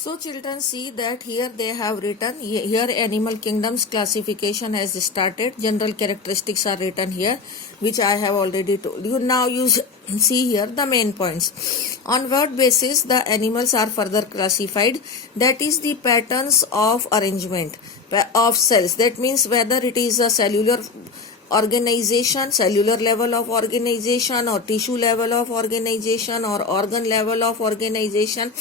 So children, see that here they have written, here animal kingdoms classification has started. General characteristics are written here, which I have already told you. Now you see here the main points. On what basis the animals are further classified? That is the patterns of arrangement of cells. That means whether it is a cellular organization, cellular level of organization, or tissue level of organization, or organ level of organization.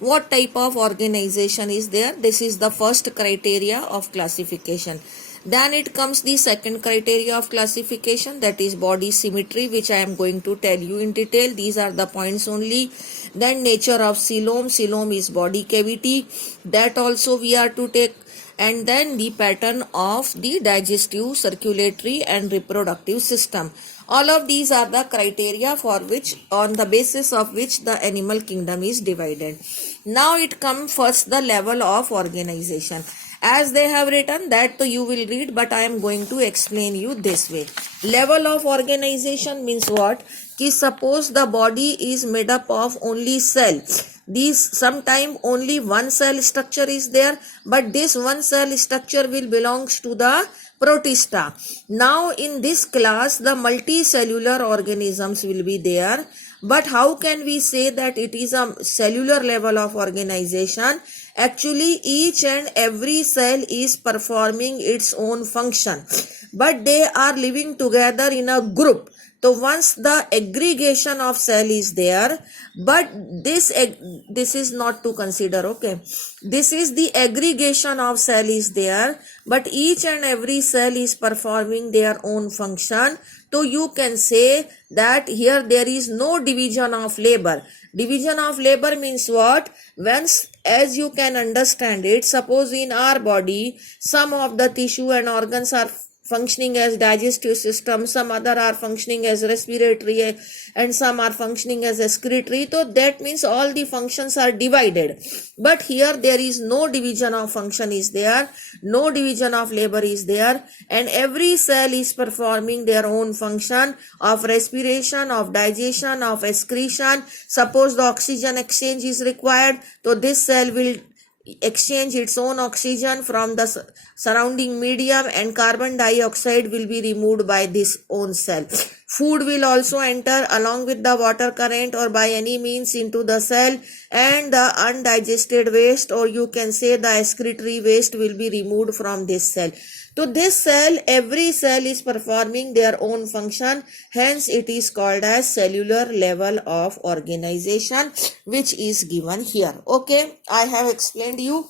What type of organization is there? This is the first criteria of classification. Then it comes the second criteria of classification, that is body symmetry, which I am going to tell you in detail. These are the points only. Then nature of coelom. Coelom is body cavity. That also we are to take. And then the pattern of the digestive, circulatory and reproductive system. All of these are the criteria for which, on the basis of which the animal kingdom is divided. Now it comes first the level of organization. As they have written, that you will read, but I am going to explain you this way. Level of organization means what? Ki suppose the body is made up of only cells. These sometime only one cell structure is there, but this one cell structure will belongs to the protista. Now in this class the multicellular organisms will be there, but how can we say that it is a cellular level of organization? Actually each and every cell is performing its own function, but they are living together in a group. So once the aggregation of cell is there, but this is not to consider, okay. This is the aggregation of cell is there, but each and every cell is performing their own function. So you can say that here there is no division of labor. Division of labor means what? Once, as you can understand it, suppose in our body some of the tissue and organs are functioning as digestive system, some other are functioning as respiratory, and some are functioning as excretory. So that means all the functions are divided. But here there is no division of function is there, no division of labor is there, and every cell is performing their own function of respiration, of digestion, of excretion. Suppose the oxygen exchange is required, so this cell will exchange its own oxygen from the surrounding medium, and carbon dioxide will be removed by this own cell. Food will also enter along with the water current or by any means into the cell, and the undigested waste, or you can say the excretory waste, will be removed from this cell. So this cell, every cell is performing their own function, hence it is called as cellular level of organization, which is given here. Okay, I have explained you,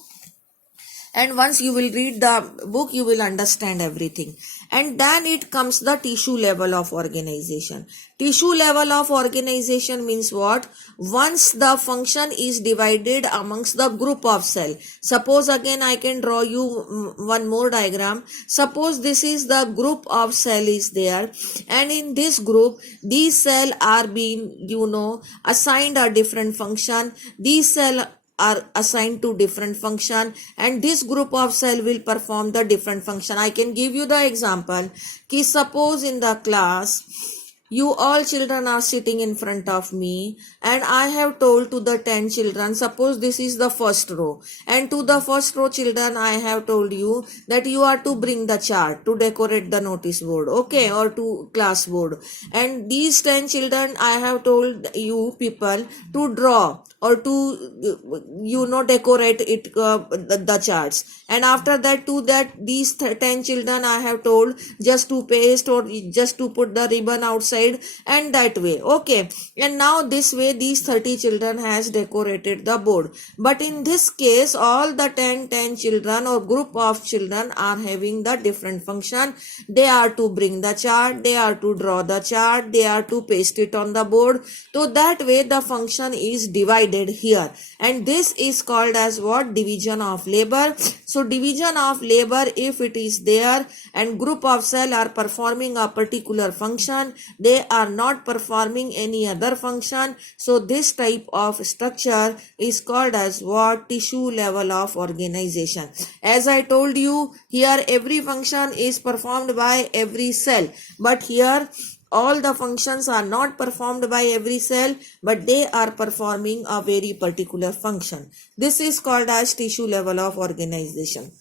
and once you will read the book you will understand everything. And then it comes the tissue level of organization. Tissue level of organization means what? Once the function is divided amongst the group of cell. Suppose again I can draw you one more diagram. Suppose this is the group of cell is there, and in this group these cell are being assigned a different function. These cell are assigned to different function, and this group of cell will perform the different function. I can give you the example. Ki suppose in the class you all children are sitting in front of me, and I have told to the 10 children, suppose this is the first row, and to the first row children I have told you that you are to bring the chart to decorate the notice board, okay, or to class board. And these 10 children I have told you people to draw or to decorate it, the charts. And after that, to that these 10 children I have told just to paste or just to put the ribbon outside, and that way, okay. And now this way these 30 children has decorated the board. But in this case all the 10 children or group of children are having the different function. They are to bring the chart, they are to draw the chart, they are to paste it on the board. So that way the function is divided here, and this is called as what? Division of labor. So division of labor, if it is there and group of cell are performing a particular function, they are not performing any other function, so this type of structure is called as what? Tissue level of organization. As I told you, here every function is performed by every cell, but here all the functions are not performed by every cell, but they are performing a very particular function. This is called as tissue level of organization.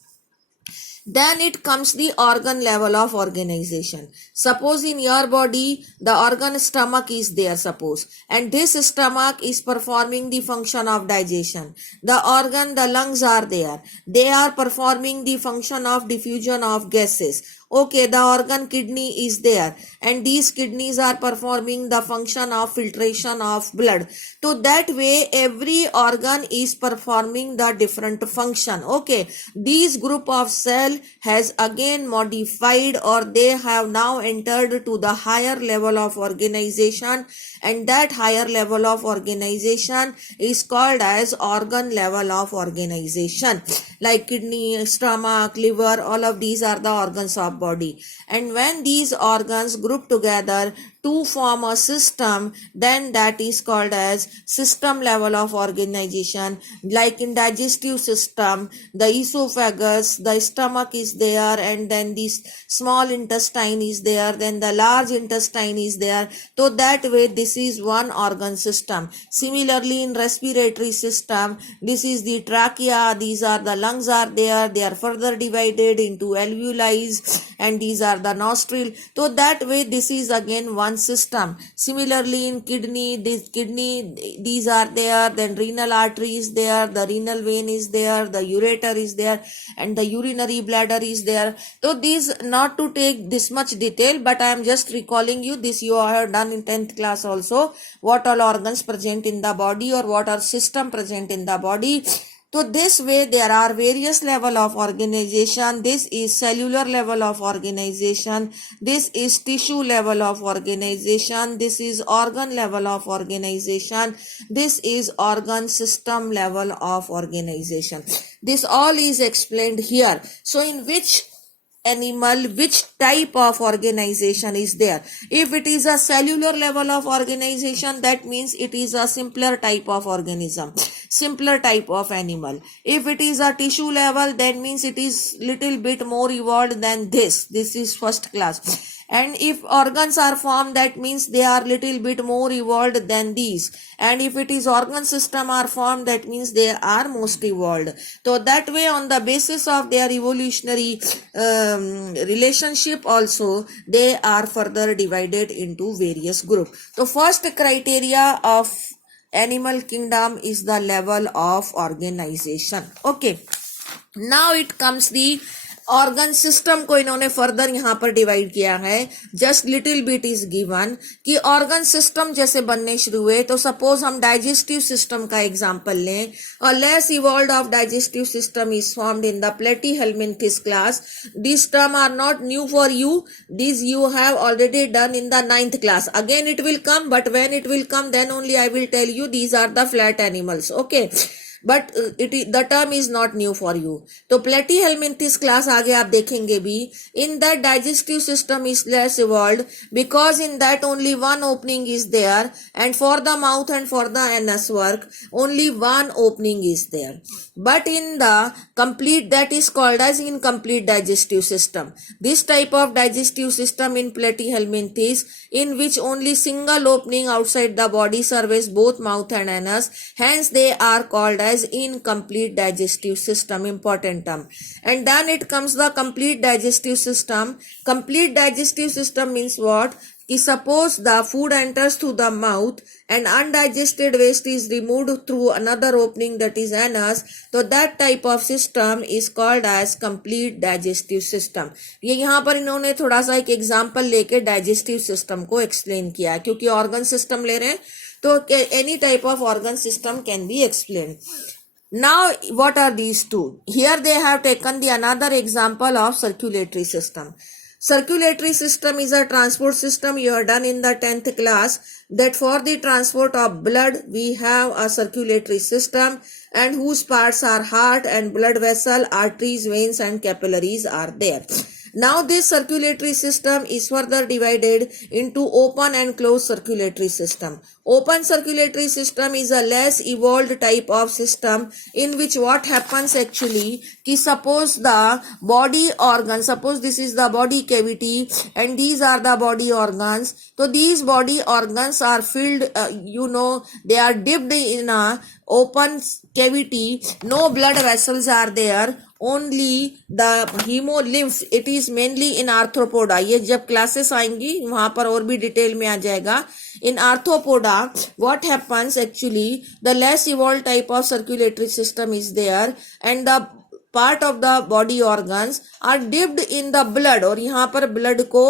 Then it comes the organ level of organization. Suppose in your body the organ stomach is there, suppose, and this stomach is performing the function of digestion. The organ, the lungs are there, they are performing the function of diffusion of gases. Okay, the organ kidney is there, and these kidneys are performing the function of filtration of blood. So that way every organ is performing the different function. Okay, these group of cell has again modified, or they have now entered to the higher level of organization, and that higher level of organization is called as organ level of organization. Like kidney, stomach, liver, all of these are the organs of body. And when these organs group together to form a system, then that is called as system level of organization. Like in digestive system, the esophagus, the stomach is there, and then this small intestine is there, then the large intestine is there. So that way this is one organ system. Similarly in respiratory system, this is the trachea, these are the lungs are there, they are further divided into alveoli, and these are the nostril. So that way this is again one system. Similarly in kidney, these are there, then renal artery is there, the renal vein is there, the ureter is there, and the urinary bladder is there. So these, not to take this much detail, but I am just recalling you, this you have done in 10th class also, what all organs present in the body, or what are system present in the body. So this way there are various level of organization. This is cellular level of organization, this is tissue level of organization, this is organ level of organization, this is organ system level of organization. This all is explained here. So in which animal, which type of organization is there? If it is a cellular level of organization, that means it is a simpler type of organism, simpler type of animal. If it is a tissue level, that means it is little bit more evolved than this is first class. And if organs are formed, that means they are little bit more evolved than these. And if it is organ system are formed, that means they are most evolved. So that way, on the basis of their evolutionary relationship also, they are further divided into various groups. So first criteria of animal kingdom is the level of organization. Okay, now it comes the organ system को इन्होंने further यहाँ पर divide किया है. Just little bit is given कि organ system जैसे बनने शुरू हुए. तो सपोज हम डाइजेस्टिव सिस्टम का एग्जांपल लें. और less evolved of digestive system is formed in the Platyhelminthes class. This term are not new for you, this you have already done in the 9th class. Again it will come, but when it will come then only I will tell you these are the flat animals. Okay, but the term is not new for you. तो platyhelminthes class आगे आप देखेंगे भी. In that digestive system is less evolved because in that only one opening is there, and for the mouth and for the anus work only one opening is there. But in the complete, that is called as incomplete digestive system. This type of digestive system in platyhelminthes, in which only single opening outside the body serves both mouth and anus, hence they are called as incomplete digestive system. Important term. And then it comes the complete digestive system. Complete digestive system means what? Suppose the food enters through the mouth and undigested waste is removed through another opening, that is anus. So that type of system is called as complete digestive system. ये यहाँ पर इन्होंने थोड़ा सा एक example लेके digestive system को explain किया, क्योंकि ऑर्गन सिस्टम ले रहे हैं तो any type of organ system can be explained. Now what are these two? Here they have taken the another example of circulatory system. Circulatory system is a transport system. You are done in the 10th class that for the transport of blood we have a circulatory system, and whose parts are heart and blood vessel, arteries, veins and capillaries are there. Now this circulatory system is further divided into open and closed circulatory system. Open circulatory system is a less evolved type of system in which what happens actually, कि suppose the body organ, suppose this is the body cavity and these are the body organs. So these body organs are filled, they are dipped in a open cavity. No blood vessels are there, only the hemolymph. It is mainly in arthropoda. ये जब classes आएंगी वहां पर और भी detail में आ जाएगा. In arthropoda, what happens actually, the less evolved type of circulatory system is there, and the part of the body organs are dipped in the blood. और यहाँ पर blood को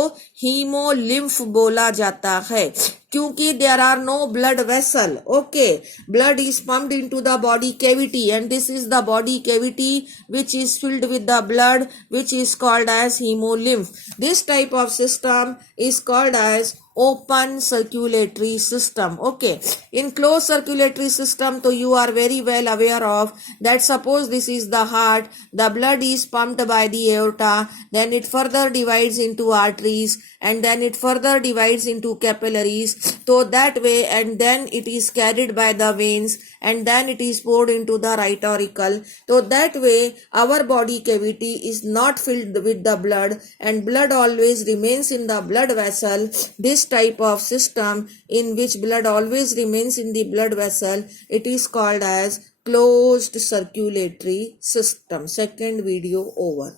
hemolymph बोला जाता है क्योंकि there are no blood vessel. Okay, blood is pumped into the body cavity, and this is the body cavity which is filled with the blood, which is called as hemolymph. This type of system is called as open circulatory system. Okay, in closed circulatory system, so you are very well aware of that. Suppose this is the heart, the blood is pumped by the aorta, then it further divides into arteries, and then it further divides into capillaries. So that way, and then it is carried by the veins, and then it is poured into the right auricle. So that way our body cavity is not filled with the blood, and blood always remains in the blood vessel. This type of system in which blood always remains in the blood vessel, it is called as closed circulatory system. Second video over.